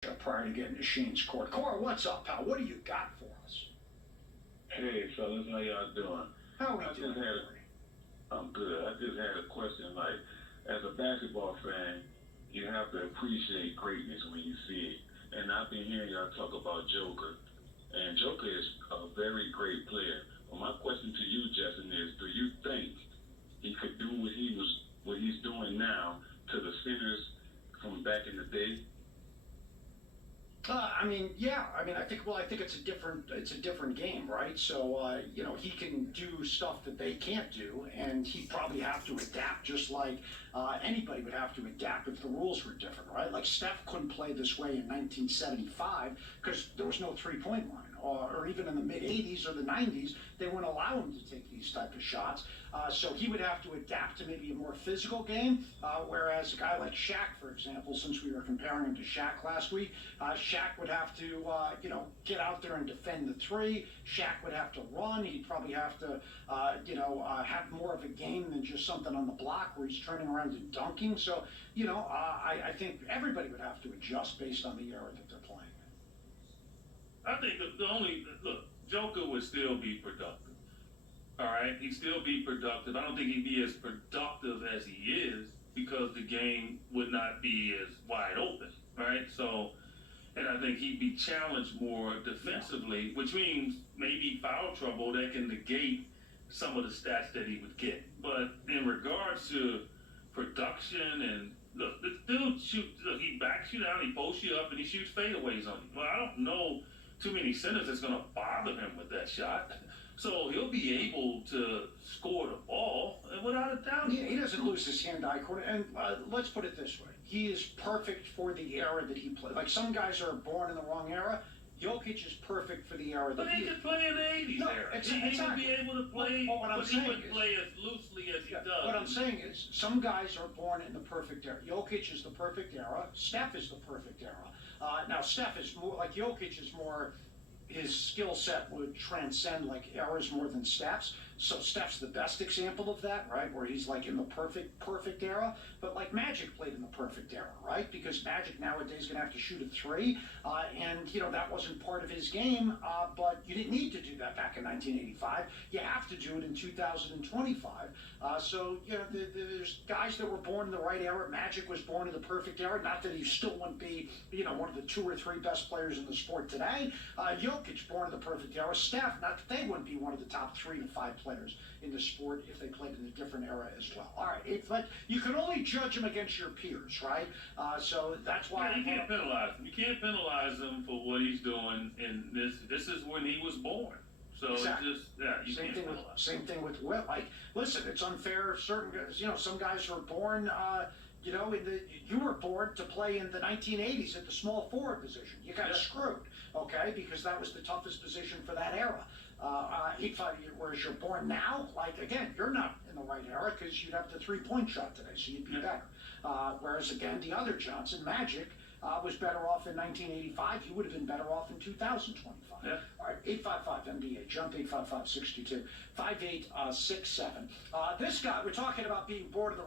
prior to getting to Shane's court. Cora, what's up, pal? What do you got for us? Hey fellas, how y'all doing? How are we I doing? I'm good. I just had a question. Like, as a basketball fan, you have to appreciate greatness when you see it. And I've been hearing y'all talk about Joker, and Joker is a very great player. But my question to you, Justin, is: do you think he could do what he's doing now to the centers from back in the day? Yeah. I think it's a different game, right? So, he can do stuff that they can't do, and he'd probably have to adapt, just like anybody would have to adapt if the rules were different, right? Like Steph couldn't play this way in 1975 because there was no three-point line, or even in the mid 80s or the 90s, they wouldn't allow him to take these type of shots. So he would have to adapt to maybe a more physical game, whereas a guy like Shaq, for example, since we were comparing him to Shaq last week, Shaq would have to, get out there and defend the three. Shaq would have to run. He'd probably have to, have more of a game than just something on the block where he's turning around and dunking. So, I think everybody would have to adjust based on the era that they're playing. I think the only look, Joker would still be productive. All right, he'd still be productive. I don't think he'd be as productive as he is because the game would not be as wide open. Right, so. And I think he'd be challenged more defensively, which means maybe foul trouble that can negate some of the stats that he would get. But in regards to production and look, this dude he backs you down, he posts you up, and he shoots fadeaways on you. Well, I don't know too many centers that's going to bother him with that shot. So he'll be able to score the ball, and without a doubt. Yeah, he doesn't lose his hand-eye coordination. And let's put it this way: he is perfect for the era that he played. Like some guys are born in the wrong era. Jokic is perfect for the era that But he could play in the 80s era. He would be able to play, but he would play as loosely as he does. What I'm saying is, some guys are born in the perfect era. Jokic is the perfect era. Steph is the perfect era. Now, Steph is more, like Jokic is more, his skill set would transcend like eras more than Steph's. So Steph's the best example of that, right? Where he's like in the perfect era. But like Magic played in the perfect era, right? Because Magic nowadays is gonna have to shoot a three, and that wasn't part of his game. But you didn't need to do that back in 1985. You have to do it in 2025. There's guys that were born in the right era. Magic was born in the perfect era. Not that he still wouldn't be, one of the two or three best players in the sport today. Jokic born in the perfect era. Steph, not that they wouldn't be one of the top 3 to 5 players in the sport if they played in a different era as well. All right, but you can only judge them against your peers, right? So that's why you can't penalize him. You can't penalize him for what he's doing. And this is when he was born. So exactly. Same thing with Will. Like, listen, it's unfair. Certain guys, some guys were born. You were born to play in the 1980s at the small forward position. You got screwed, okay, because that was the toughest position for that era. Whereas you're born now, like, again, you're not in the right era because you'd have the three-point shot today, so you'd be better. Whereas, again, the other Johnson, Magic, was better off in 1985. He would have been better off in 2025. Yeah. All right, 855 NBA, jump 855 62 5867. This guy, we're talking about being bored of the